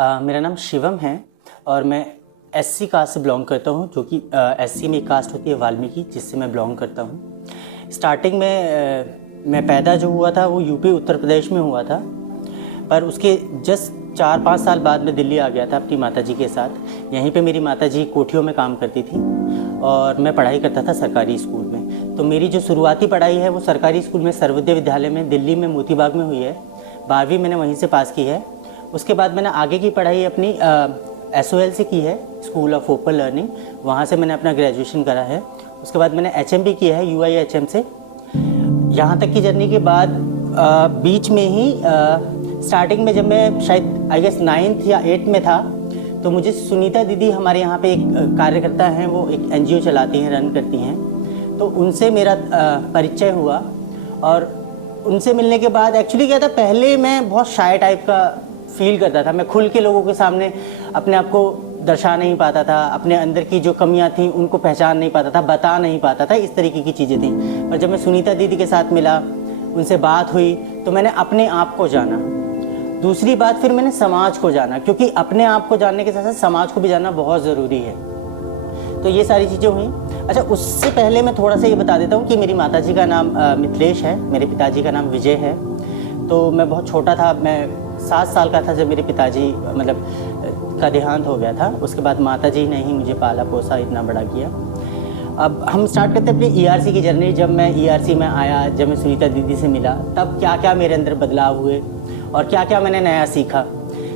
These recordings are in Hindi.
मेरा नाम शिवम है और मैं एससी कास्ट से बिलोंग करता हूँ, जो कि एससी में एक कास्ट होती है वाल्मीकि, जिससे मैं बिलोंग करता हूँ। स्टार्टिंग में मैं पैदा जो हुआ था वो यूपी उत्तर प्रदेश में हुआ था, पर उसके जस्ट 4-5 साल बाद मैं दिल्ली आ गया था अपनी माताजी के साथ। यहीं पे मेरी माताजी कोठियों में काम करती थी और मैं पढ़ाई करता था सरकारी स्कूल में। तो मेरी जो शुरुआती पढ़ाई है वो सरकारी स्कूल में सर्वोदय विद्यालय में दिल्ली में मोतीबाग में हुई है। 12वीं मैंने वहीं से पास की है। उसके बाद मैंने आगे की पढ़ाई अपनी SOL से की है, स्कूल ऑफ ओपन लर्निंग। वहाँ से मैंने अपना ग्रेजुएशन करा है। उसके बाद मैंने HMB किया है UIHM से। यहाँ तक की जर्नी के बाद बीच में ही स्टार्टिंग में जब मैं शायद आई गेस 9th या 8th में था, तो मुझे सुनीता दीदी हमारे यहाँ पे एक कार्यकर्ता हैं, वो एक NGO चलाती हैं, रन करती हैं। तो उनसे मेरा परिचय हुआ और उनसे मिलने के बाद एक्चुअली क्या था, पहले मैं बहुत शाय टाइप का फील करता था। मैं खुल के लोगों के सामने अपने आप को दर्शा नहीं पाता था, अपने अंदर की जो कमियां थी उनको पहचान नहीं पाता था, बता नहीं पाता था, इस तरीके की चीज़ें थी। पर जब मैं सुनीता दीदी के साथ मिला, उनसे बात हुई, तो मैंने अपने आप को जाना। दूसरी बात, फिर मैंने समाज को जाना, क्योंकि अपने आप को जानने के साथ साथ समाज को भी जानना बहुत ज़रूरी है। तो ये सारी चीज़ें हुई। अच्छा, उससे पहले मैं थोड़ा सा ये बता देता हूँ कि मेरी माताजी का नाम मिथिलेश है, मेरे पिताजी का नाम विजय है। तो मैं बहुत छोटा था, मैं 7 साल का था जब मेरे पिताजी का देहांत हो गया था। उसके बाद माताजी ने ही मुझे पाला पोसा, इतना बड़ा किया। अब हम स्टार्ट करते हैं अपनी ERC की जर्नी। जब मैं ERC में आया, जब मैं सुनीता दीदी से मिला, तब क्या क्या मेरे अंदर बदलाव हुए और क्या क्या मैंने नया सीखा।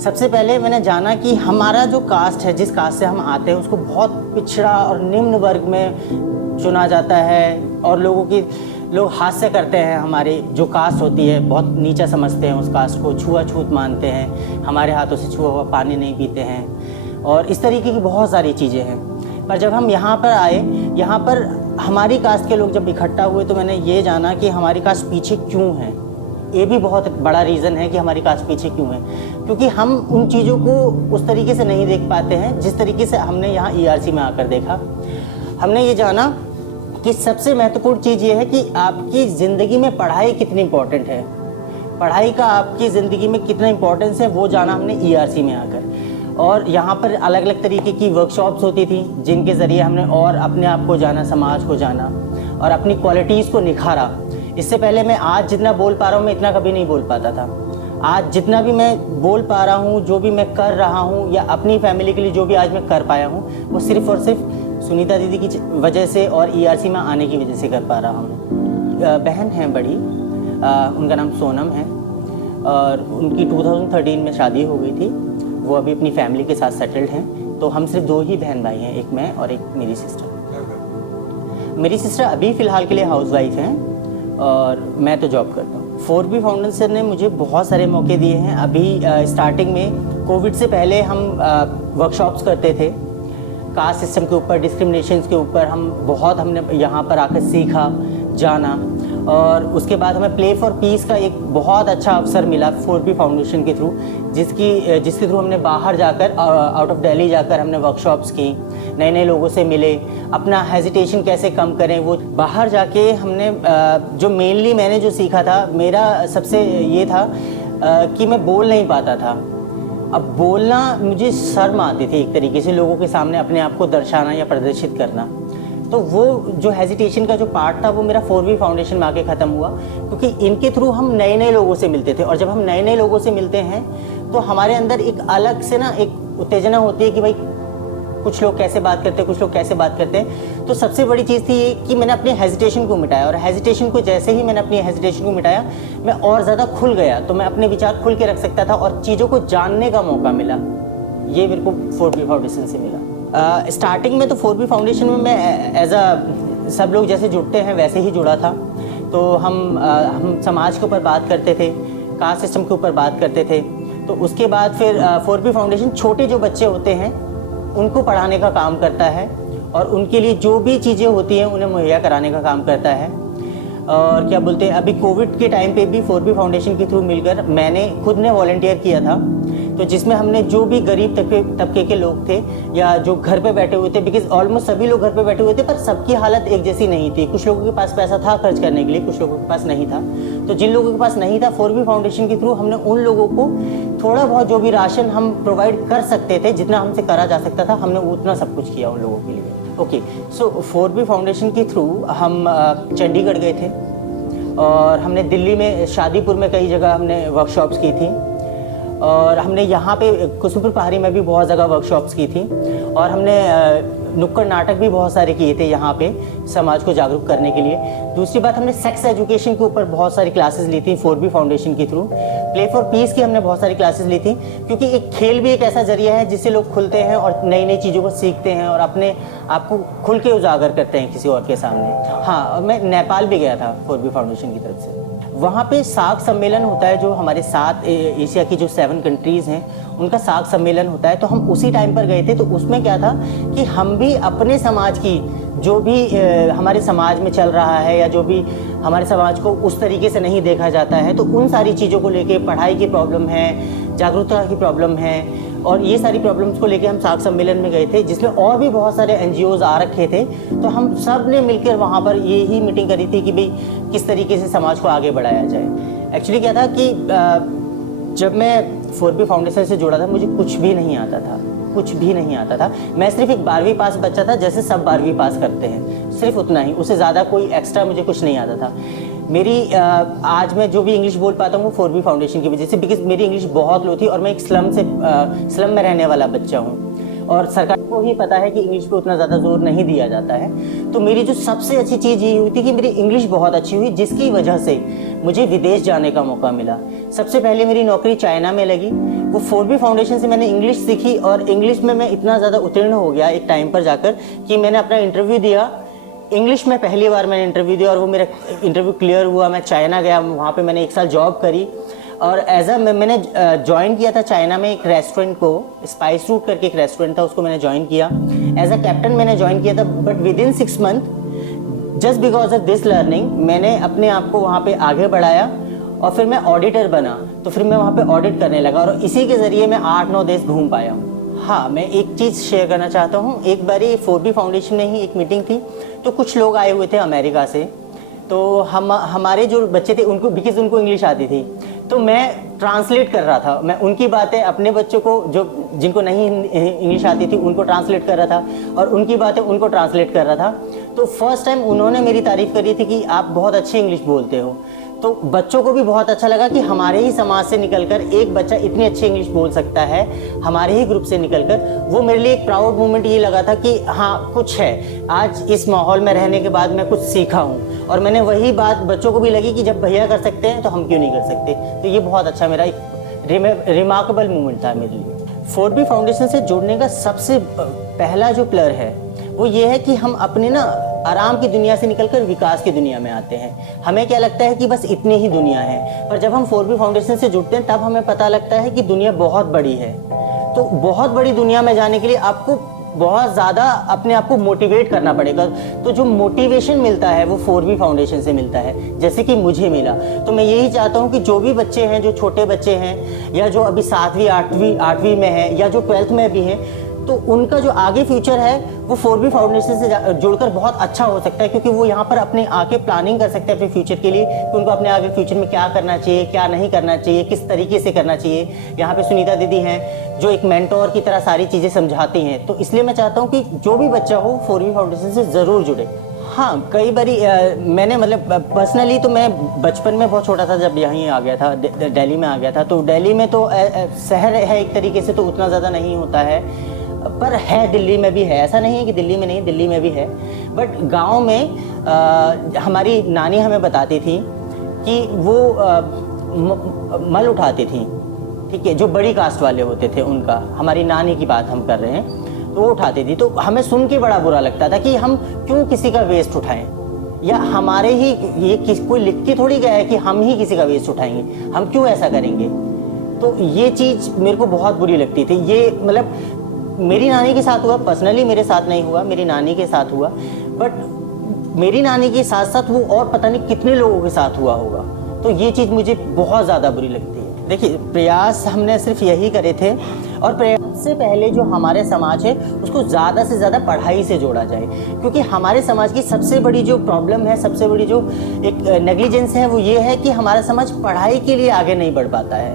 सबसे पहले मैंने जाना कि हमारा जो कास्ट है, जिस कास्ट से हम आते हैं, उसको बहुत पिछड़ा और निम्न वर्ग में चुना जाता है और लोग हास्य करते हैं। हमारी जो कास्ट होती है बहुत नीचा समझते हैं, उस कास्ट को छुआछूत मानते हैं, हमारे हाथों से छुआ हुआ पानी नहीं पीते हैं और इस तरीके की बहुत सारी चीज़ें हैं। पर जब हम यहाँ पर आए, यहाँ पर हमारी कास्ट के लोग जब इकट्ठा हुए, तो मैंने ये जाना कि हमारी कास्ट पीछे क्यों है। ये भी बहुत बड़ा रीज़न है कि हमारी कास्ट पीछे क्यों है, क्योंकि हम उन चीज़ों को उस तरीके से नहीं देख पाते हैं जिस तरीके से हमने यहाँ ERC में आकर देखा। हमने ये जाना कि सबसे महत्वपूर्ण चीज़ ये है कि आपकी ज़िंदगी में पढ़ाई कितनी इम्पोर्टेंट है, पढ़ाई का आपकी ज़िंदगी में कितना इम्पोर्टेंस है, वो जाना हमने ERC में आकर। और यहाँ पर अलग अलग तरीके की वर्कशॉप्स होती थी, जिनके ज़रिए हमने और अपने आप को जाना, समाज को जाना और अपनी क्वालिटीज़ को निखारा। इससे पहले मैं आज जितना बोल पा रहा हूँ, मैं इतना कभी नहीं बोल पाता था। आज जितना भी मैं बोल पा रहा हूँ, जो भी मैं कर रहा हूँ, या अपनी फैमिली के लिए जो भी आज मैं कर पाया हूँ, वो सिर्फ़ और सिर्फ सुनीता दीदी की वजह से और ERC में आने की वजह से कर पा रहा हूँ। बहन है बड़ी, उनका नाम सोनम है और उनकी 2013 में शादी हो गई थी। वो अभी अपनी फैमिली के साथ सेटल्ड हैं। तो हम सिर्फ 2 ही बहन भाई हैं, एक मैं और एक मेरी सिस्टर। मेरी सिस्टर अभी फ़िलहाल के लिए हाउसवाइफ हैं और मैं तो जॉब करता हूँ। 4B फाउंडेशन ने मुझे बहुत सारे मौके दिए हैं। अभी स्टार्टिंग में कोविड से पहले हम वर्कशॉप्स करते थे कास्ट सिस्टम के ऊपर, डिस्क्रिमिनेशन के ऊपर। हमने यहाँ पर आकर सीखा, जाना। और उसके बाद हमें प्ले फॉर पीस का एक बहुत अच्छा अवसर मिला 4B फाउंडेशन के थ्रू, जिसके थ्रू हमने बाहर जाकर, आउट ऑफ दिल्ली जाकर हमने वर्कशॉप्स की, नए नए लोगों से मिले, अपना हेजिटेशन कैसे कम करें, वो बाहर जाके हमने जो मेनली मैंने जो सीखा था, मेरा सबसे ये था कि मैं बोल नहीं पाता था। अब बोलना मुझे शर्म आती थी एक तरीके से, लोगों के सामने अपने आप को दर्शाना या प्रदर्शित करना। तो वो जो हेजिटेशन का जो पार्ट था, वो मेरा 4B फाउंडेशन में आके ख़त्म हुआ, क्योंकि इनके थ्रू हम नए नए लोगों से मिलते थे। और जब हम नए नए लोगों से मिलते हैं तो हमारे अंदर एक अलग से ना एक उत्तेजना होती है कि भाई कुछ लोग कैसे बात करते हैं, कुछ लोग कैसे बात करते हैं। तो सबसे बड़ी चीज़ थी ये कि मैंने अपनी हेजिटेशन को मिटाया, और हेजिटेशन को जैसे ही मैंने अपनी हेजिटेशन को मिटाया, मैं और ज़्यादा खुल गया। तो मैं अपने विचार खुल के रख सकता था और चीज़ों को जानने का मौका मिला। ये मेरे को 4B फाउंडेशन से मिला। स्टार्टिंग में तो 4B फाउंडेशन में मैं सब लोग जैसे जुड़ते हैं वैसे ही जुड़ा था। तो हम समाज के ऊपर बात करते थे, कास्ट सिस्टम के ऊपर बात करते थे। तो उसके बाद फिर 4B फाउंडेशन छोटे जो बच्चे होते हैं उनको पढ़ाने का काम करता है और उनके लिए जो भी चीज़ें होती हैं उन्हें मुहैया कराने का काम करता है। और क्या बोलते हैं, अभी कोविड के टाइम पे भी 4B फाउंडेशन के थ्रू मिलकर मैंने खुद ने वॉलंटियर किया था, तो जिसमें हमने जो भी गरीब तबके के लोग थे या जो घर पे बैठे हुए थे, बिकॉज ऑलमोस्ट सभी लोग घर पे बैठे हुए थे, पर सबकी हालत एक जैसी नहीं थी। कुछ लोगों के पास पैसा था खर्च करने के लिए, कुछ लोगों के पास नहीं था। तो जिन लोगों के पास नहीं था, 4B फाउंडेशन के थ्रू हमने उन लोगों को थोड़ा बहुत जो भी राशन हम प्रोवाइड कर सकते थे, जितना हमसे करा जा सकता था, हमने उतना सब कुछ किया उन लोगों के लिए। ओके, सो 4B फाउंडेशन के थ्रू हम चंडीगढ़ गए थे और हमने दिल्ली में शादीपुर में कई जगह हमने वर्कशॉप्स की थी और हमने यहाँ पे कुसुमपुर पहाड़ी में भी बहुत जगह वर्कशॉप्स की थी और हमने नुक्कड़ नाटक भी बहुत सारे किए थे यहाँ पे समाज को जागरूक करने के लिए। दूसरी बात, हमने सेक्स एजुकेशन के ऊपर बहुत सारी क्लासेस ली थी 4B फाउंडेशन के थ्रू। प्ले फॉर पीस की हमने बहुत सारी क्लासेस ली थी, क्योंकि एक खेल भी एक ऐसा जरिया है जिससे लोग खुलते हैं और नई नई चीज़ों को सीखते हैं और अपने आप को खुल के उजागर करते हैं किसी और के सामने। हाँ, मैं नेपाल भी गया था 4B फाउंडेशन की तरफ से। वहाँ पे सार्क सम्मेलन होता है, जो हमारे 7 एशिया की जो 7 कंट्रीज़ हैं उनका सार्क सम्मेलन होता है, तो हम उसी टाइम पर गए थे। तो उसमें क्या था कि हम भी अपने समाज की जो भी हमारे समाज में चल रहा है या जो भी हमारे समाज को उस तरीके से नहीं देखा जाता है, तो उन सारी चीज़ों को लेके, पढ़ाई की प्रॉब्लम है, जागरूकता की प्रॉब्लम है और ये सारी प्रॉब्लम्स को लेके हम सार्क सम्मेलन में गए थे, जिसमें और भी बहुत सारे NGOs आ रखे थे। तो हम सब ने मिलकर वहाँ पर ये ही मीटिंग करी थी कि भाई किस तरीके से समाज को आगे बढ़ाया जाए। एक्चुअली क्या था कि जब मैं 4B फाउंडेशन से जुड़ा था, मुझे कुछ भी नहीं आता था, कुछ भी नहीं आता था। मैं सिर्फ एक 12वीं पास बच्चा था, जैसे सब 12वीं पास करते हैं, सिर्फ उतना ही, उससे ज़्यादा कोई एक्स्ट्रा मुझे कुछ नहीं आता था। मेरी आज मैं जो भी इंग्लिश बोल पाता हूँ वो 4B फाउंडेशन की वजह से, बिकॉज मेरी इंग्लिश बहुत लो थी और मैं एक स्लम में रहने वाला बच्चा हूँ और सरकार को ही पता है कि इंग्लिश पे उतना ज़्यादा जोर नहीं दिया जाता है। तो मेरी जो सबसे अच्छी चीज़ ये हुई थी कि मेरी इंग्लिश बहुत अच्छी हुई, जिसकी वजह से मुझे विदेश जाने का मौका मिला। सबसे पहले मेरी नौकरी चाइना में लगी। वो 4B फाउंडेशन से मैंने इंग्लिश सीखी और इंग्लिश में मैं इतना ज़्यादा उत्तीर्ण हो गया एक टाइम पर जाकर कि मैंने अपना इंटरव्यू दिया। इंग्लिश में पहली बार मैंने इंटरव्यू दिया और वो मेरा इंटरव्यू क्लियर हुआ। मैं चाइना गया, वहाँ पे मैंने 1 साल जॉब करी और मैंने ज्वाइन किया था चाइना में एक रेस्टोरेंट को, स्पाइस रूट करके एक रेस्टोरेंट था, उसको मैंने ज्वाइन किया। एज अ कैप्टन मैंने ज्वाइन किया था, but with in 6 month just because of this learning मैंने अपने आप को वहाँ पे आगे बढ़ाया और फिर मैं ऑडिटर बना। तो फिर मैं वहाँ पे ऑडिट करने लगा और इसी के ज़रिए मैं 8-9 देश घूम पाया हूँ। हाँ, मैं एक चीज़ शेयर करना चाहता हूँ। एक बारी 4B फाउंडेशन में ही एक मीटिंग थी, तो कुछ लोग आए हुए थे अमेरिका से। तो हमारे जो बच्चे थे उनको, बिकॉज उनको इंग्लिश आती थी, तो मैं ट्रांसलेट कर रहा था। मैं उनकी बातें अपने बच्चों को, जो जिनको नहीं इंग्लिश आती थी, उनको ट्रांसलेट कर रहा था और उनकी बातें उनको ट्रांसलेट कर रहा था। तो फर्स्ट टाइम उन्होंने मेरी तारीफ़ करी थी कि आप बहुत अच्छी इंग्लिश बोलते हो। तो बच्चों को भी बहुत अच्छा लगा कि हमारे ही समाज से निकलकर एक बच्चा इतनी अच्छी इंग्लिश बोल सकता है, हमारे ही ग्रुप से निकलकर। वो मेरे लिए एक प्राउड मोमेंट ये लगा था कि हाँ, कुछ है, आज इस माहौल में रहने के बाद मैं कुछ सीखा हूँ। और मैंने वही बात बच्चों को भी लगी कि जब भैया कर सकते हैं तो हम क्यों नहीं कर सकते। तो ये बहुत अच्छा मेरा एक रिमार्केबल मोमेंट था मेरे लिए। 4B फाउंडेशन से जुड़ने का सबसे पहला जो पिलर है वो ये है कि हम अपने आराम की दुनिया से निकलकर विकास की दुनिया में आते हैं। हमें क्या लगता है कि बस इतनी ही दुनिया है, पर जब हम 4B फाउंडेशन से जुड़ते हैं तब हमें पता लगता है कि दुनिया बहुत बड़ी है। तो बहुत बड़ी दुनिया में जाने के लिए आपको बहुत ज़्यादा अपने आप को मोटिवेट करना पड़ेगा। तो जो मोटिवेशन मिलता है वो 4B फाउंडेशन से मिलता है, जैसे कि मुझे मिला। तो मैं यही चाहता हूँ कि जो भी बच्चे हैं, जो छोटे बच्चे हैं या जो अभी 7वीं 8वीं में हैं या जो 12th में भी हैं, तो उनका जो आगे फ्यूचर है वो 4B फाउंडेशन से जुड़कर बहुत अच्छा हो सकता है, क्योंकि वो यहाँ पर अपने आगे प्लानिंग कर सकते हैं अपने फ्यूचर के लिए कि उनको अपने आगे फ्यूचर में क्या करना चाहिए, क्या नहीं करना चाहिए, किस तरीके से करना चाहिए। यहाँ पे सुनीता दीदी हैं जो एक मेंटोर की तरह सारी चीज़ें समझाती हैं। तो इसलिए मैं चाहता हूँ कि जो भी बच्चा हो 4B फाउंडेशन से ज़रूर जुड़े। हाँ, कई बारी मैंने पर्सनली तो मैं बचपन में बहुत छोटा था जब यहीं आ गया था, दिल्ली में आ गया था। तो दिल्ली में तो शहर है एक तरीके से, तो उतना ज़्यादा नहीं होता है, पर है, दिल्ली में भी है। ऐसा नहीं है कि दिल्ली में नहीं, दिल्ली में भी है। बट गांव में हमारी नानी हमें बताती थी कि वो मल उठाती थी, ठीक है, जो बड़ी कास्ट वाले होते थे उनका, हमारी नानी की बात हम कर रहे हैं, तो वो उठाती थी। तो हमें सुन के बड़ा बुरा लगता था कि हम क्यों किसी का वेस्ट उठाएं, या हमारे ही ये कोई लिख के थोड़ी गया है कि हम ही किसी का वेस्ट उठाएंगे, हम क्यों ऐसा करेंगे। तो ये चीज़ मेरे को बहुत बुरी लगती थी। ये मेरी नानी के साथ हुआ, पर्सनली मेरे साथ नहीं हुआ, मेरी नानी के साथ हुआ, बट मेरी नानी के साथ साथ वो और पता नहीं कितने लोगों के साथ हुआ होगा। तो ये चीज़ मुझे बहुत ज़्यादा बुरी लगती है। देखिए, प्रयास हमने सिर्फ यही करे थे, और प्रयास से पहले जो हमारे समाज है उसको ज़्यादा से ज़्यादा पढ़ाई से जोड़ा जाए, क्योंकि हमारे समाज की सबसे बड़ी जो प्रॉब्लम है, सबसे बड़ी जो एक नेग्लिजेंस है, वो ये है कि हमारा समाज पढ़ाई के लिए आगे नहीं बढ़ पाता है।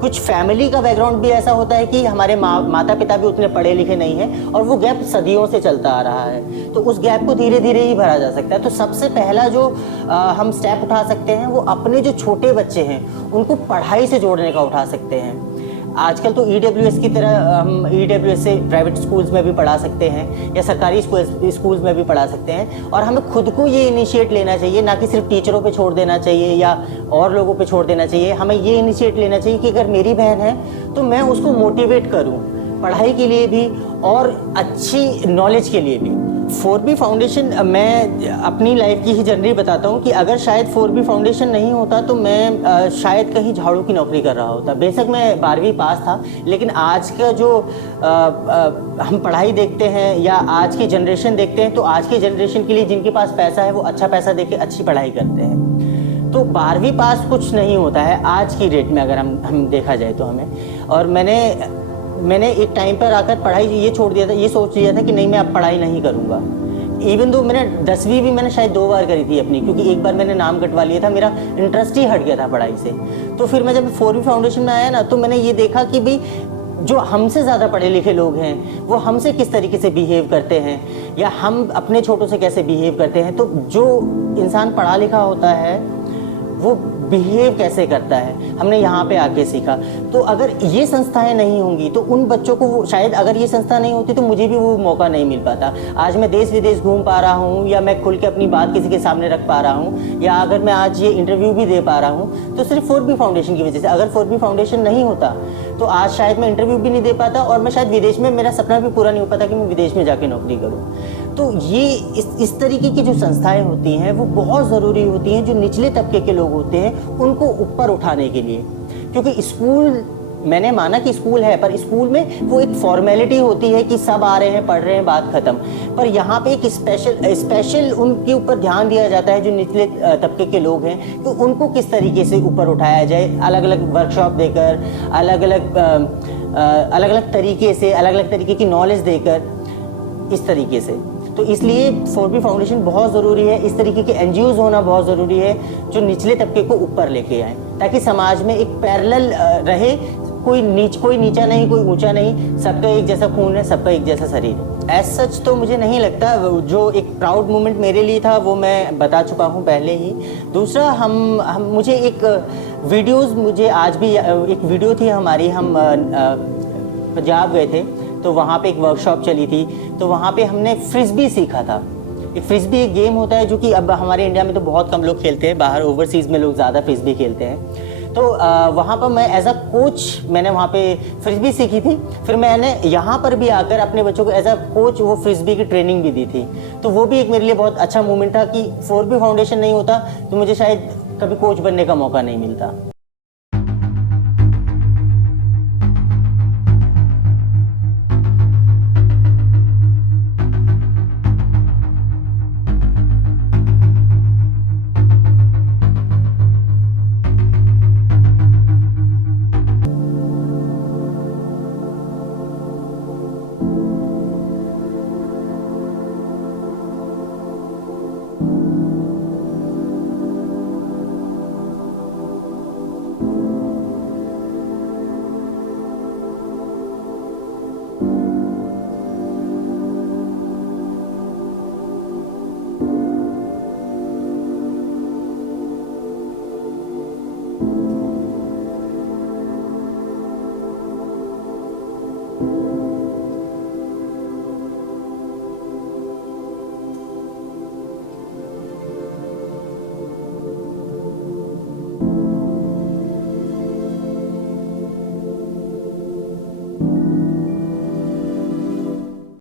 कुछ फैमिली का बैकग्राउंड भी ऐसा होता है कि हमारे माता पिता भी उतने पढ़े लिखे नहीं हैं और वो गैप सदियों से चलता आ रहा है, तो उस गैप को धीरे धीरे ही भरा जा सकता है। तो सबसे पहला जो हम स्टेप उठा सकते हैं वो अपने जो छोटे बच्चे हैं उनको पढ़ाई से जोड़ने का उठा सकते हैं। आजकल तो EWS की तरह हम EWS से प्राइवेट स्कूल्स में भी पढ़ा सकते हैं या सरकारी स्कूल्स में भी पढ़ा सकते हैं, और हमें खुद को ये इनिशिएट लेना चाहिए, ना कि सिर्फ टीचरों पे छोड़ देना चाहिए या और लोगों पे छोड़ देना चाहिए। हमें ये इनिशिएट लेना चाहिए कि अगर मेरी बहन है तो मैं उसको मोटिवेट करूँ पढ़ाई के लिए भी और अच्छी नॉलेज के लिए भी। 4B फाउंडेशन, मैं अपनी लाइफ की ही जर्नी बताता हूँ कि अगर शायद 4B फाउंडेशन नहीं होता तो मैं शायद कहीं झाड़ू की नौकरी कर रहा होता। बेशक मैं 12वीं पास था, लेकिन आज का जो हम पढ़ाई देखते हैं या आज की जनरेशन देखते हैं, तो आज की जनरेशन के लिए जिनके पास पैसा है वो अच्छा पैसा दे के अच्छी पढ़ाई करते हैं। तो 12वीं पास कुछ नहीं होता है आज की डेट में, अगर हम देखा जाए तो हमें। और मैंने एक टाइम पर आकर पढ़ाई ये छोड़ दिया था, ये सोच लिया था कि नहीं मैं अब पढ़ाई नहीं करूँगा। इवन दो मैंने 10वीं भी मैंने शायद 2 बार करी थी अपनी, क्योंकि एक बार मैंने नाम कटवा लिया था, मेरा इंटरेस्ट ही हट गया था पढ़ाई से। तो फिर मैं जब 4B फाउंडेशन में आया ना, तो मैंने ये देखा कि भाई जो हमसे ज़्यादा पढ़े लिखे लोग हैं वो हमसे किस तरीके से बिहेव करते हैं या हम अपने छोटों से कैसे बिहेव करते हैं। तो जो इंसान पढ़ा लिखा होता है वो बिहेव कैसे करता है, हमने यहाँ पे आके सीखा। तो अगर ये संस्थाएं नहीं होंगी तो उन बच्चों को वो शायद, अगर ये संस्था नहीं होती तो मुझे भी वो मौका नहीं मिल पाता। आज मैं देश विदेश घूम पा रहा हूँ, या मैं खुल के अपनी बात किसी के सामने रख पा रहा हूँ, या अगर मैं आज ये इंटरव्यू भी दे पा रहा हूँ तो सिर्फ 4B फाउंडेशन की वजह से। अगर 4B फाउंडेशन नहीं होता तो आज शायद मैं इंटरव्यू भी नहीं दे पाता, और मैं शायद विदेश में, मेरा सपना भी पूरा नहीं हो पाता कि मैं विदेश में जाके नौकरी करूँ। तो ये इस तरीके की जो संस्थाएं होती हैं वो बहुत ज़रूरी होती हैं, जो निचले तबके के लोग होते हैं उनको ऊपर उठाने के लिए। क्योंकि स्कूल, मैंने माना कि स्कूल है, पर स्कूल में वो एक फॉर्मेलिटी होती है कि सब आ रहे हैं, पढ़ रहे हैं, बात खत्म। पर यहाँ पे एक स्पेशल उनके ऊपर ध्यान दिया जाता है जो निचले तबके के लोग हैं, कि उनको किस तरीके से ऊपर उठाया जाए, अलग अलग वर्कशॉप देकर, अलग अलग तरीके से, अलग अलग तरीके की नॉलेज देकर, इस तरीके से। तो इसलिए 4B फाउंडेशन बहुत ज़रूरी है, इस तरीके के NGOs होना बहुत ज़रूरी है जो निचले तबके को ऊपर लेके आए, ताकि समाज में एक पैरेलल रहे, कोई नीचा नहीं, कोई ऊंचा नहीं, सबका एक जैसा खून है, सबका एक जैसा शरीर। एज सच तो मुझे नहीं लगता, जो एक प्राउड मोमेंट मेरे लिए था वो मैं बता चुका हूँ पहले ही। दूसरा, हम मुझे एक वीडियोज़, मुझे आज भी एक वीडियो थी हमारी, हम पंजाब गए थे, तो वहाँ पे एक वर्कशॉप चली थी, तो वहाँ पे हमने फ्रिस्बी सीखा था। फ्रिस्बी एक गेम होता है जो कि अब हमारे इंडिया में तो बहुत कम लोग खेलते हैं, बाहर ओवरसीज़ में लोग ज़्यादा फ्रिस्बी खेलते हैं। तो वहाँ पर मैं एज अ कोच, मैंने वहाँ पे फ्रिस्बी सीखी थी। फिर मैंने यहाँ पर भी आकर अपने बच्चों को एज अ कोच वो फ्रिस्बी की ट्रेनिंग भी दी थी। तो वो भी एक मेरे लिए बहुत अच्छा मोमेंट था कि 4B फाउंडेशन नहीं होता तो मुझे शायद कभी कोच बनने का मौका नहीं मिलता।